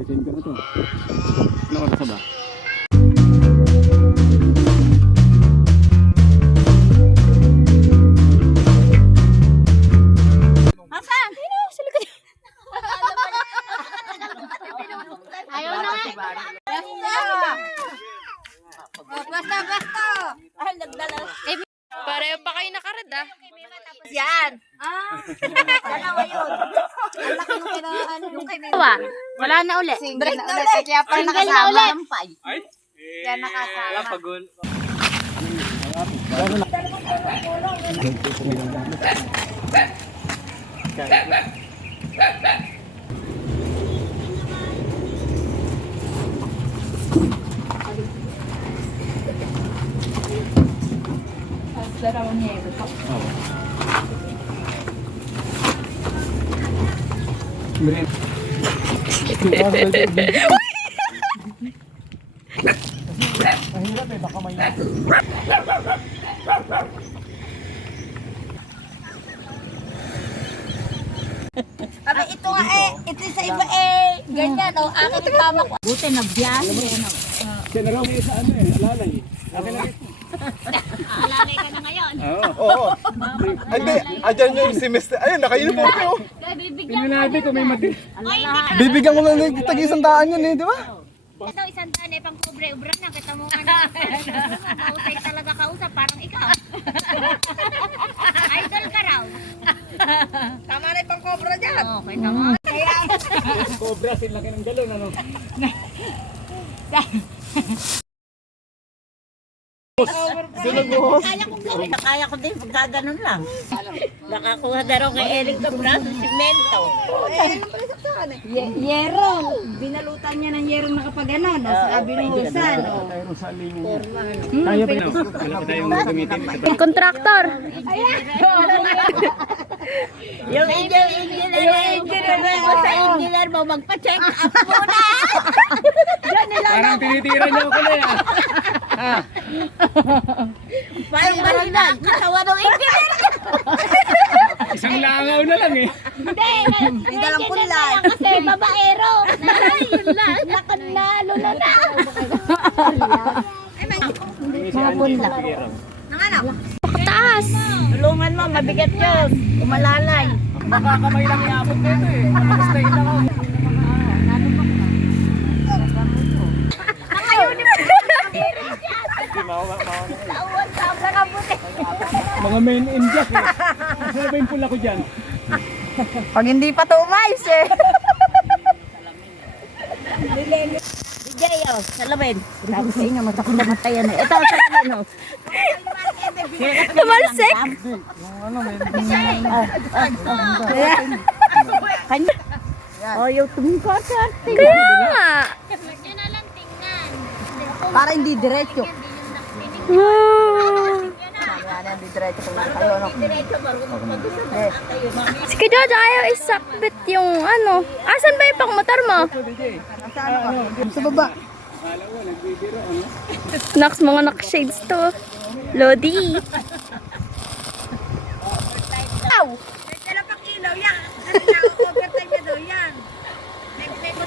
Sisend ko na to. Ano oras na ba? Asan? Sa likod. Ayaw na nga. Basta. Ay, nagdala. Pareho pa kayo nakarad ah. Yan. Dalawa yun. Ang laki nung kinaan yung kay Mima. Wala na uli. Break na ulit. Kaya pa Single na ulit. Ay? Kaya nakasama. Pagul. Mahirap eh, baka may Abi, ito nga ito sa iba ganyan akin yung tama ko. Buti nagbiyahe. siya na raw may isa ano eh, alalay. Akin na rin. Alalay ka na ngayon. Oo. Ay, di. Ayan yung semester. Ayun, naka-uniform ko. Tingnan natin kung may mati. Bibigyan ko lang ng tag-100 yun eh, di ba? Ito, isang daan pang pobre-ubra na. Kita mo nga na. Mausay talaga kausap, parang ikaw. Idol ka raw. Tama na pang cobra dyan. Okay, tama. Cobra, sinlaki ng galon, ano? Kaya ko din pagka ganun lang. Nakakuha na raw kay Eric ng braso, simento. Yero. Binalutan niya ng yero nakapaganon. Sa binuhusan. Tayo sa linya. Kaya ba na? Wala pa tayong gamitin. Kontraktor. Yung engineer mo sa engineer mo, magpa-check up muna. Parang tinitira niyo ako na yan. Parang balina. Kasawa ng engineer. Isang langaw na lang eh. Hindi dalang punlan. Kasi babaero. Yun lang. Nakanalo na na. Mga punla. Nanganak. Taas. Tulungan mo, mabigat yun. Umalalay. Makakamay lang iabot nito eh. Nakastay lang ako. Mga main in jack eh. Saan ba yung pula ko dyan? Pag hindi pa ito umayos eh. DJ oh, salamin. Sabi sa inyo, matakot na matayan eh. Ito, salamin oh. Tumalsik. Kanya. Oh, yung tumingkot sa ating. Kaya nga. Para hindi diretso. Wow. Yan, hindi diretso kung lang kayo. Si Jojo ayaw isakbit yung ano. Asan ba yung pangmotor mo? Sa baba. Akala ko, nagbibiro ano? Naks, mga nakashades to. Lodi.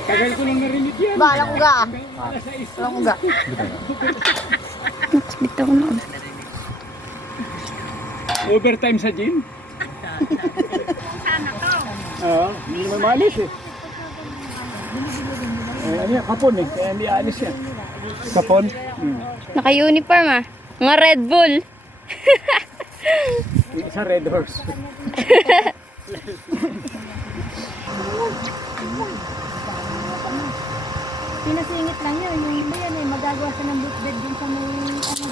Tagal ko lang narinig yan. Balang uga. Balang uga. Naks, bitaw na. Overtime sa gym? Oo, hindi naman maalis eh. Ano yan, kapon eh. Kaya hindi aalis yan. Kapon? Naka-uniform ah. Mga Red Bull. Yung isa Red Horse. Pinasingit lang yun. Yung iba yan eh. Magagawa sa ng bootbed din sa may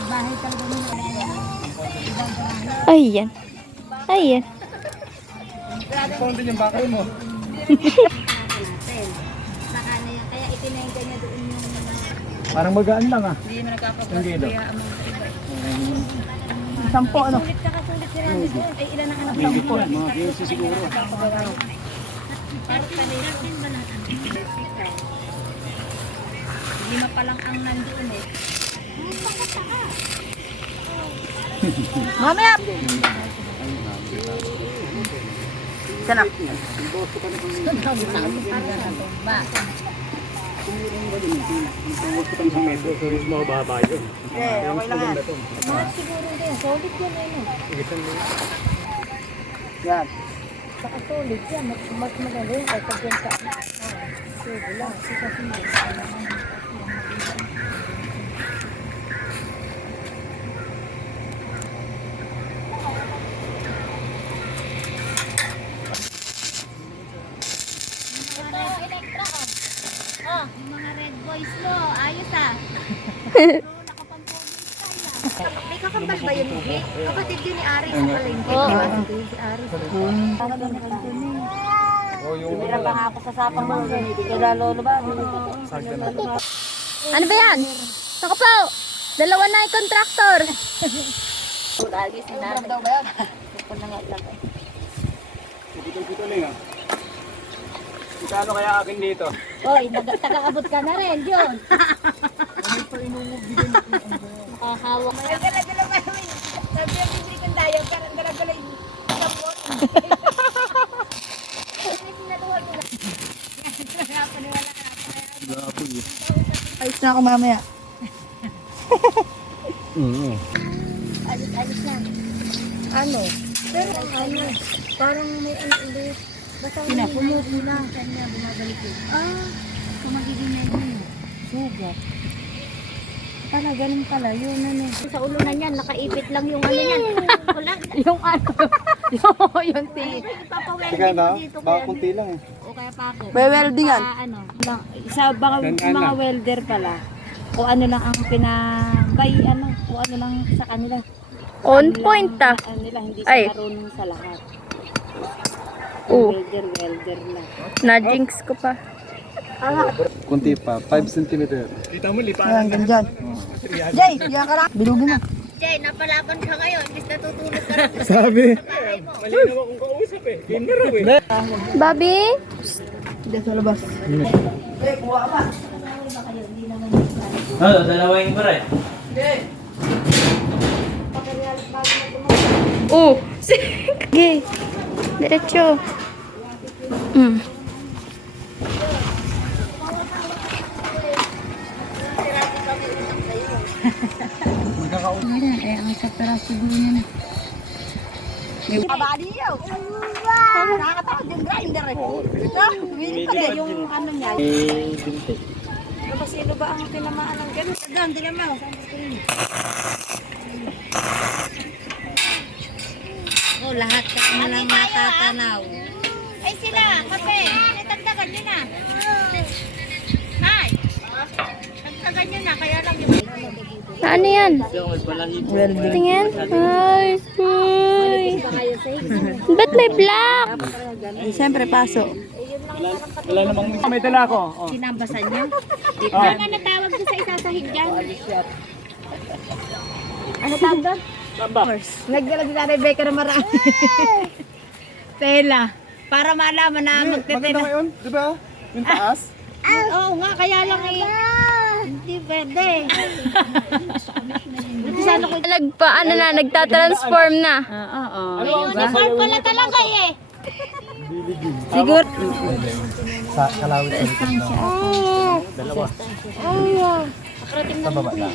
bahay talaga nila. Ayan. Ayan. Fountain yung bakal mo. Kaya itinayin niya doon yung... Parang magaan lang ah. Hindi mo nagkapagpapaya Hindi daw. ang mga 10 ano? Sulit ka kasulit si Randy doon. Ay ilan ang anak Hindi po, mga 15 siguro. Parang kanina din ba natin? Lima pa lang ang nandoon eh. Mamaya! Sana? Oh, yung mga red boys mo, ayos ah. May kakambal ba yun, Vic? Kapatid yun ni Aris sa palengke. Oo. Si Aris. Sumira pa nga ako sa sapang mo. Kaya lolo ba? Ano ba yan? Saka po, dalawa na yung contractor. Lagi si nanay. Daw ba yan? Ito na nga lang. Putol-putuling ah. Kano kaya akin dito? Oy, taga-abot ka na rin, John. Nakahawak. Dala-dala pa naman. Sabi ang bibili kong dayo, parang dala-dala yung sapot. Sinaluhan mo na. Paniwala ka na. Ayos na ako mamaya. Alis-alis lang. Ano? Pero ano, parang may ano ulit. Basta pumupula. Kanya, bumabalik yun. Kung magiging medyo. Sugat. Pala, ganun pala. Yun ano. Sa ulo na niyan, nakaipit lang yung ano niyan. Wala. Yung ano. yung tea. Ipapawelding mo dito. Baka Kaya, kunti lang eh. o kaya pa ako. May weldingan. Ano? Sa baka mga welder pala. Kung ano lang ang kung ano lang sa kanila. On point ah. Ano nila, hindi Ay. sila marunong sa lahat. Oh, Welder lang. na-jinx ko pa. Kunti pa, 5 cm. Kita mo, lipa. Ayan, ganyan. Jay, yan ka lang. Bilugin mo. Jay, napalaban ka ngayon. Imbis natutulog ka lang. Sabi. Malinaw akong kausap eh. Game na raw eh. Bobby? Hindi sa labas. Dalawa yung pare. Oh, sige. Diretso. Eh, ang isa peraso siguro niya na. Abadi yaw. Nakakatawa din grinder eh. Yung ano niya. Sino ba ang tinamaan ng ganun? Doon, dilam mo. Oh, lahat ka mo lang matatanaw. Ay sila, kape. Nagdagdagan nyo na. Ay. Nagdagan nyo na, kaya lang yung... Ano yan? Tingin? Ay, ba't may black? Siyempre, paso. Wala namang may dala ko. Oh. Sinambasan nyo? Kaya nga natawag ko sa isasahig dyan. Ano tawag doon? Nagdalag na Rebecca na marami. Tela. Para malaman na Maganda magtitira. ngayon, di ba? Yung taas. Oo nga, kaya lang eh. Hindi pwede. Sana ko Ano na, nagtatransform na. Oo. uniform pala talaga eh. Siguro. Sa kalawit sa likod na. Dalawa. Nakarating Sa baba lang.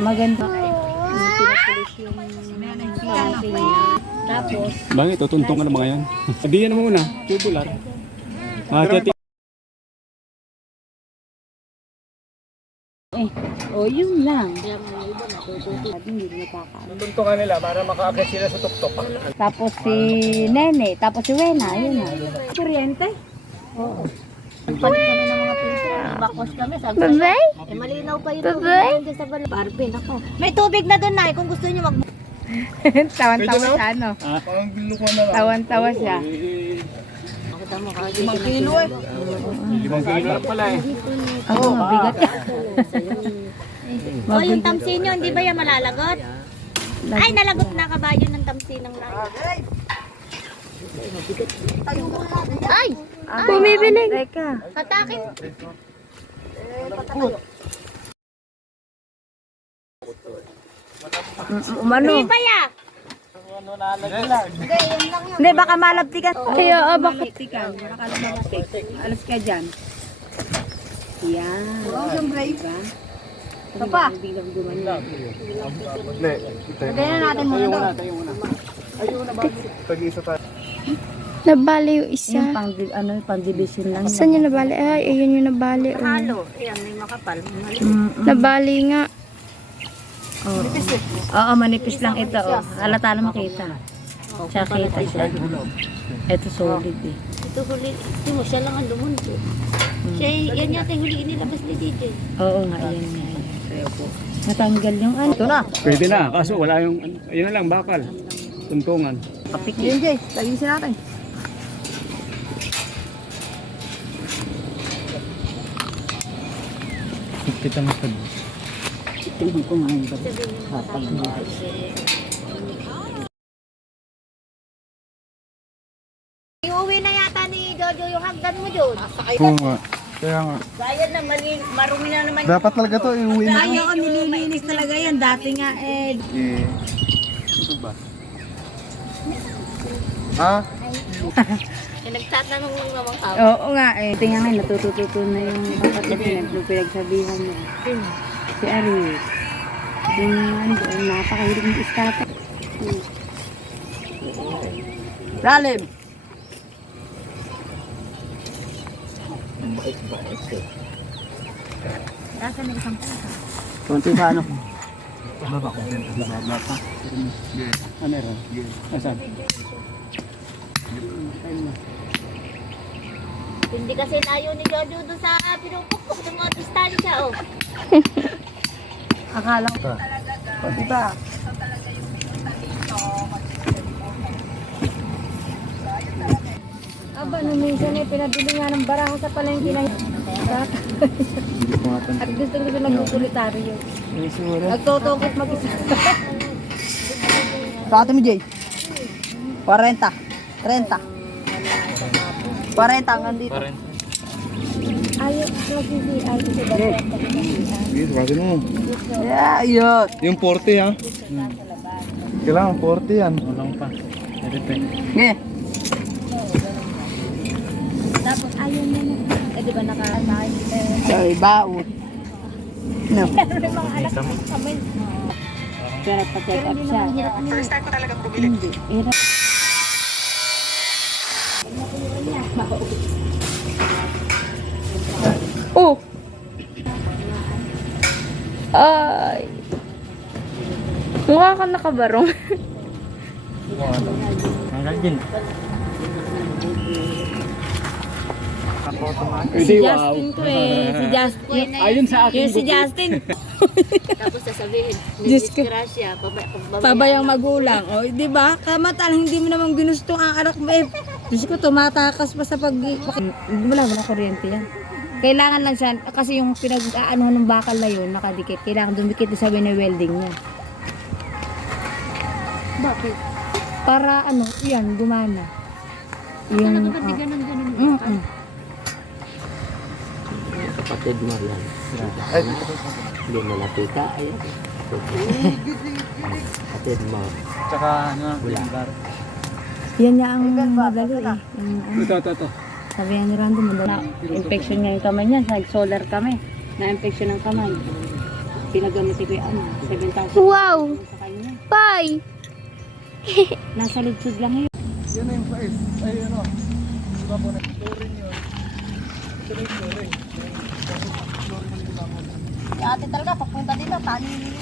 Maganda. Tapos, Bakit? Tutuntong ka na mga yan. Sabihin mo muna. Tubular. O, yun lang. Hindi nakakaano. Tutuntungan nila para makaakit sila sa tuktok. Tapos si Nene, tapos si Wena, yun na. Kuryente? palit kami ng mga pintura. Bakwas kami. Sabi ko, Babay? eh malinaw pa yung Babay? tubig sa balo. Barbie, nako. May tubig na doon na kung gusto niyo mag... Tawan-tawa siya, ano? Parang bilukuan na lang. Tawan-tawa siya. Limang kilo eh. 5 kilo pala eh. Oo, mabigat. O yung tamsi nyo, hindi ba yan malalagot? Ay, nalagot na kabayo ng tamsi ng lahat. Ay! Bumibiling. Teka. Patakin. Umano. Hindi ba ya? Hindi, baka malaptikan. Kaya, bakit? Malaptikan. Baka lumaptik. Alas ka dyan. Yan. Oo, siyempre. Diba? Ito pa. Biglang gumano. Hindi. Lagyan na natin muna to. Tag-iisa tayo. Nabali yung isa. Yung pang division lang. Saan yung nabali? Ay, ayun yung nabali. Oh. Halo. Ayan, may makapal. Nabali nga. Oo, manipis lang ito. Oh. Halata na makita. Siya kita siya. Ito solid eh. Ito huli. Ito mo, siya lang ang lumunto. Siya, yan yata yung huli nilabas ni DJ. Oo nga, yan nga. Yan. Natanggal yung ano. Ito na. Pwede na, kaso wala yung, yun na lang, bakal. Tuntungan. Yun, Jay. Tagisin natin. Kita mo sa Tingnan ko nga yung kapag Iuwi na yata ni Jojo yung hagdan mo dyan. Oo nga. Kaya nga. Sayang na, marumi na naman. Dapat talaga to, iuwi na. Ay, oo, nililinis talaga yan. Dati nga eh. Ito ba? Ha? Nagtatanong mo naman ka. Oo nga eh. Tingnan nga, natutututo na yung kapatid niya. Yung pinagsabihan niya. Si Ari. Yung ano, napakahilig ng istata. Lalim! Nasaan na isang pusa? Kunti pa ano? Baba pa. Ano rin? Asan? Hindi kasi layo ni Jojo doon sa pinupukpok ng mga distansya, oh. Akala ko. Kunti pa. Aba, nung minsan eh, pinabili nga ng barako sa palengke ng at gusto nagkukulitaryo. Nagtotokot mag-isa. Saka mo, Jay. 40. 30. 40 hanggang dito. Ayaw, magsisi, ayaw sa dapat. Sige, sabatin mo. Yeah, yun. Yung 40 ha? Kailangan 40 yan. Walang pa. Nge. Tapos ayaw niya na. Eh, di ba nakakain kita? Sorry, baon. No. Pero pa-check up siya. First time ko talaga bumili. Hindi. Hirap. Oh! Ay! Mukha ka nakabarong. Hanggang din. Si Justin to eh. Si Justin. Ayun sa akin. Yung si Justin. Tapos sasabihin, Diyos ko. disgrasya, Pabayang magulang. O, di ba? Kamatala, hindi mo naman ginusto ang anak mo eh. Diyos ko, tumatakas pa sa pag... Wala kuryente yan. Kailangan lang siya, kasi yung pinag-aano ng bakal na yun, nakadikit. Kailangan dumikit sa welding niya. Bakit? Para ano, yan, gumana. Yung... Ba't di ganun-ganun? Kapatid mo yan. Ay, Hindi mo nakita. Ayun. Kapatid mo. Tsaka ano, Wala. Yan niya ang madali eh. Yung, ano, Ito. sabi nga ni Rando, madali. Na-infection nga yung kamay niya, sa solar kami. Na-infection ang kamay. Pinagamit ko yung ano, 7,000 Wow! sa kanya. Pai! Nasa lutsud lang yun. yan na yung price. Ay, ano. Diba po, nag-flooring yun. Ito na yung flooring. Ate talaga, papunta dito, tani nila.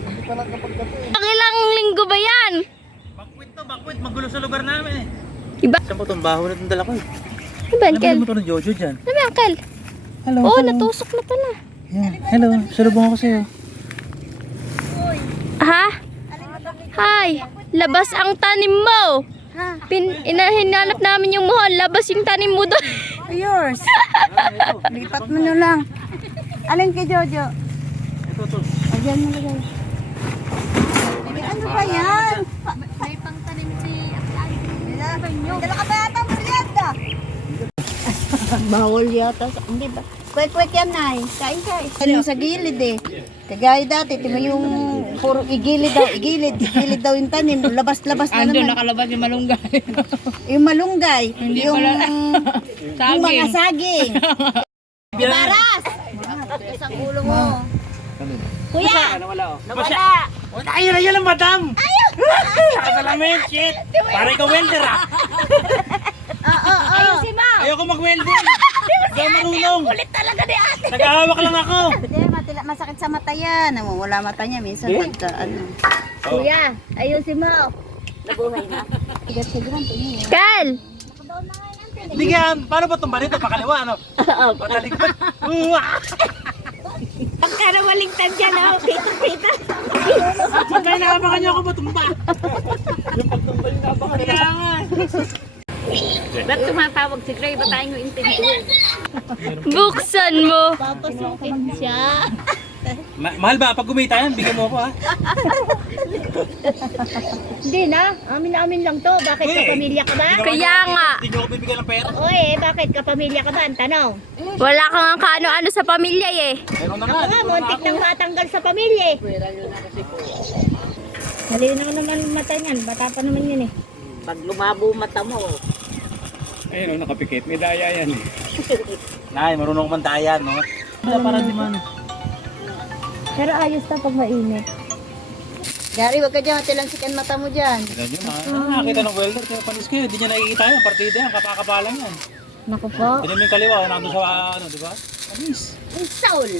Hindi pa lang kapag gabi. Ilang linggo ba yan? Bakwit. Magulo sa lugar namin eh. Iba? Saan po itong baho na itong dala ko eh? Iba, Uncle? Ano to ng Jojo dyan? Ano ba, Uncle? Hello. Oo, natusok na pala. Yan. Hello. Salubong ako sa'yo. Ha? Hi! Labas ang tanim mo! Hinanap namin yung muhon. Labas yung tanim mo doon. Yours. Lipat mo na lang. Alin kay Jojo? Ito. Ayan mo lagay. Ano ba yan? May pangtanim si Aklay. Dala ka ba yata merienda? Bawal yata. Hindi ba? Kwek-kwek yan, Nay. Kain ka. Ano sa gilid eh. Kagaya dati, ito yung puro igilid daw yung tanim. Labas-labas na Ando naman. nakalabas yung malunggay. Yung malunggay, yung mga saging. Baras! Isang ulo mo. Kuya! Nawala! Ayun na yun ang madam! Nakasalamin, shit! Para ikaw welder ah! Ayusin mo! Ayoko mag-welder! Hindi ako marunong! Kulit talaga ni ate! Nag-ahawak lang ako! Hindi, masakit sa mata yan. Wala mata niya, minsan pagka ano. Kuya, ayusin mo. Kal! Bigyan! Paano ba tumba nito? Pakaliwa ano? Patalikod! Pagka nawaligtad dyan, oh. Kita-kita. Pagka inaabangan niyo ako matumba! Yung pagtumba yung inaabangan niya nga! Ba't tumatawag si Gray? Ba't tayo yung intindihin? Buksan mo! Papasukin siya. Mahal ba? Pag kumita yan, bigyan mo ako ha? Hindi na. Amin lang to. Bakit Eh. kapamilya ka ba? Kaya nga, Hindi niyo ako bibigyan ng pera. Oy, bakit kapamilya ka ba? Ang tanong. wala ka nga kaano-ano sa pamilya eh. Meron na nga. Nga, muntik nang matanggal sa pamilya eh. Malinaw naman mata niyan. Bata pa naman yun eh. Pag lumabo mata mo, Ayun, oh, nakapikit. May daya yan eh. Nay, marunong ko mandayan, no? Para di man. Pero ayos na pag mainit. Gary, wag ka dyan, tilansikan mata mo dyan. Tignan nyo na. Nakakita ng welder. Kaya panis kayo. Hindi niya nakikita yan. Partida yan. Kapakapalang yan. Naku po. Tignan mo yung kaliwa. Nandun sa ano, di ba? Panis. Saul.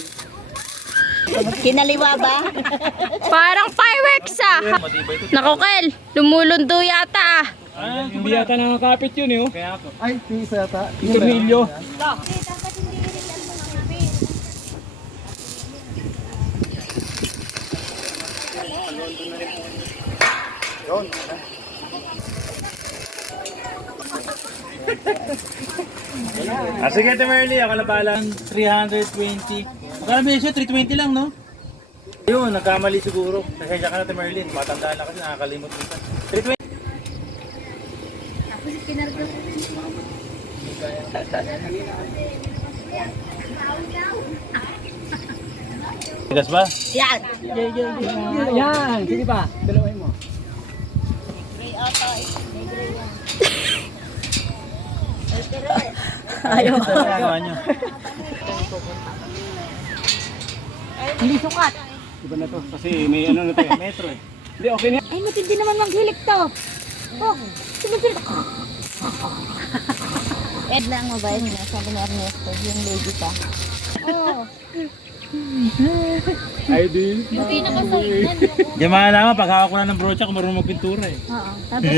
Kinaliwa ba? Parang fireworks ah! Matibay ito. Naku Kel, lumulundo yata ah. Hindi yata nakakapit yun eh. Oh. Kaya ako. Ay, yung isa yata. Tornilyo. Sige, Ate Merly. Ako na balang 320. Magkano ba siya? 320 lang, no? Yun, nagkamali siguro. Nasensya ka na, Ate Merly. Matandaan na kasi nakakalimot dito. 320. Tigas ba? Yan. Yan, sige pa. Dalawin mo. Ayaw. Ginagawa nyo. Hindi sukat. Iba na to. Kasi may ano na to eh. Metro eh. Hindi, okay na. Ay, matindi naman maghilik to. Oh, sumusunod. Ed lang mabait niya, sabi ni Ernesto, yung lady pa. Oh. ID. Yung pinakasahinan. Diyan malalaman, pag hawak ko na ng brocha, kung marunong magpintura eh. Oo. Tapos,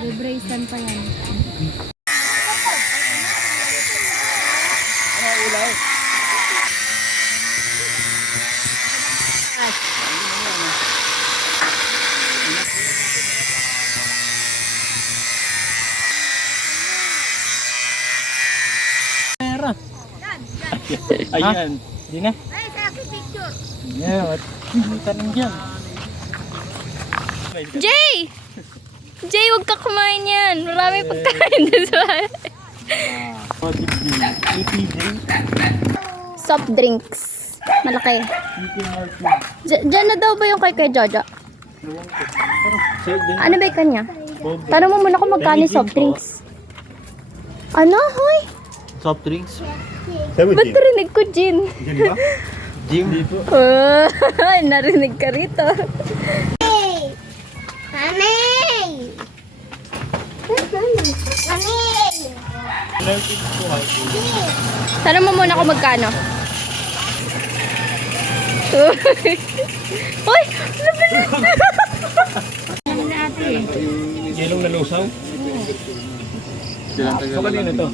vibrasan pa yan. Pera. Ayan. Hindi na. Ay, sa akin picture. Yeah, tanong dyan. Jay! Jay, huwag ka kumain yan. Marami pagkain doon sa soft drinks. Malaki. Diyan na daw ba yung kay Jojo? Ano ba yung kanya? Tanong mo muna kung magkano yung soft drinks. Ano, hoy? Soft drinks? Ba't narinig ko gin? Gym? Ay, narinig ka rito. Tanong mo muna kung magkano. Uy! Yelong na lusaw. Sa kanina to.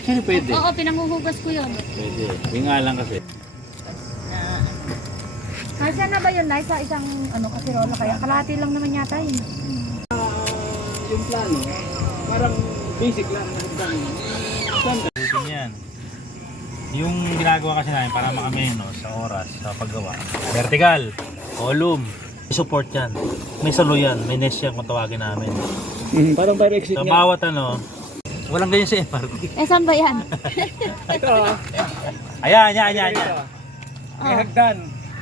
Sino pwede? Oo, pinanguhugas ko yun. Pwede. Yung nga lang kasi. Kasya na ba yun, Nay? Sa isang kasirola kaya? Kalahati lang naman yata yun. Yung plano, parang basic lang. Yan. Yung ginagawa kasi namin para makamenos sa oras sa paggawa. Vertical, column, may support yan. May salo yan, may nest yan kung tawagin namin. Parang fire exit Sa niya. bawat ano, walang ganyan sa MRT. Eh, saan ba yan? Ito. Ayan. may hagdan.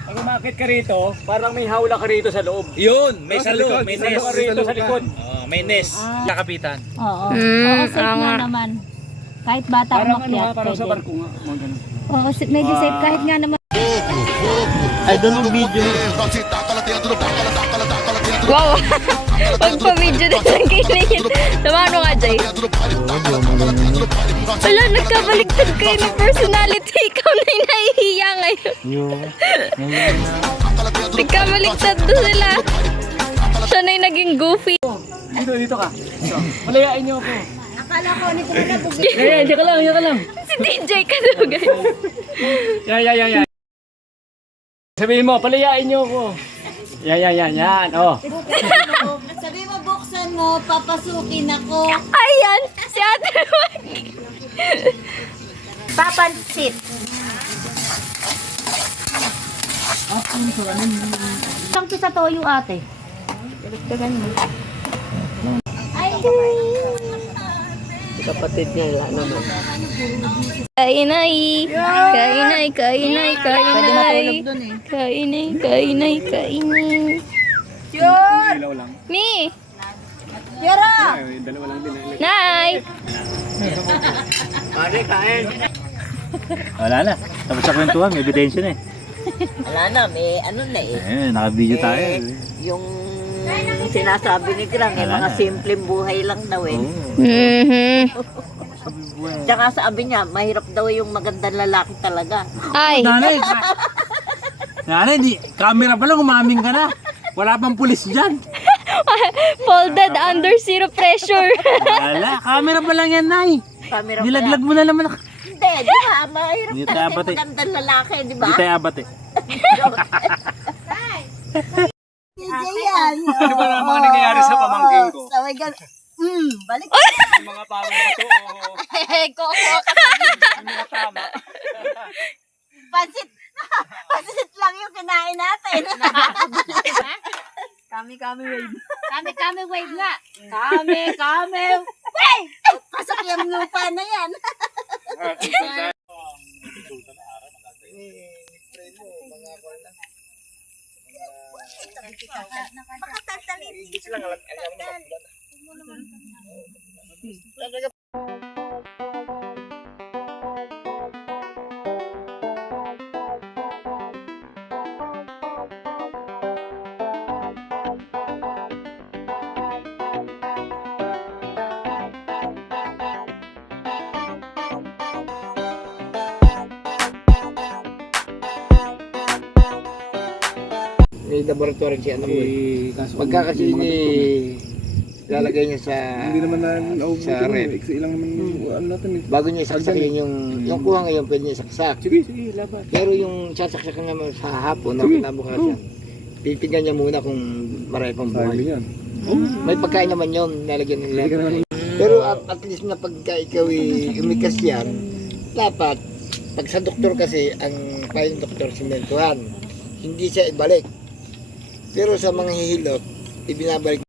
Pag umakit ka rito, parang may hawla ka rito sa loob. Yun, may Sa salo, likod, may sa nest. loob. Rito sa likod. Oh, may nest. Kakapitan. Oo. Mm, Oo, safe oo nga nga. naman. Kahit bata Parang ano umakyat, nga, parang sa pwede. barko nga. Mga ganun. Oo, medyo safe kahit nga naman. Wow! Magpa-video din ng kilingin. Samahan mo nga, Jay. Wala, nagkabaliktad kayo ng personality. Ikaw na yung nahihiya ngayon. Nagkabaliktad doon sila. Siya na yung naging goofy. Dito ka. Dito. Palayain niyo ako. Akala ko, hindi ko na bugin. Yan ka lang. Si DJ ka daw, guys. Yan. Sabihin mo, palayain niyo ako. Yan. Oh. Sabi mo, buksan mo, papasukin ako. Ayan, si Ate Mike. Papansit. Isang pisa toyo, ate. Kainay. Ilaw lang. Mi. Ay, dalawa lang din. Nay. Pare, kain. Wala na. Tapos sa kwentuhan, may ebidensya na eh. Wala na, may ano na eh. Eh, naka-video tayo. Yung sinasabi ni Grang, eh, mga simpleng buhay lang daw eh. Mhm. Tsaka sabi niya, mahirap daw yung magandang lalaki talaga. Ay. Nanay, di, camera pa lang, umaming ka na. Wala pang pulis dyan. Folded under zero pressure. Wala, camera pa lang yan, Nay. Camera Nilaglag mo na naman. Hindi, di ba? Mahirap Hindi talaga tayo yung abot eh. magandang lalaki, di ba? Hindi tayo abat eh. Yan. Ano ba ang mga nangyayari sa pamangkin ko? Sabi ka, balik. Yung mga pawang bato o Koko. mga tama. Pansit lang yung kinain natin. Kami wave nga. Kami. Pasok yung lupa na yan. May laboratory siya anak ko eh. Pagka kasi lalagay niya sa Hindi naman na sa rep. Iksi lang naman ano natin eh. Bago niya isaksakin yung kuha ngayon pwede niya isaksak. Sige, laban. Pero yung sasaksakan naman sa hapon na kinabukasan, titignan niya muna kung marami pang Sabi buhay. yan. May pagkain naman yun, nalagyan ng lab. Pero at least na pagka ikaw umikas yan, dapat pag sa doktor kasi ang payo ng doktor simentuhan, hindi siya ibalik. Pero sa mga hihilot, ibinabalik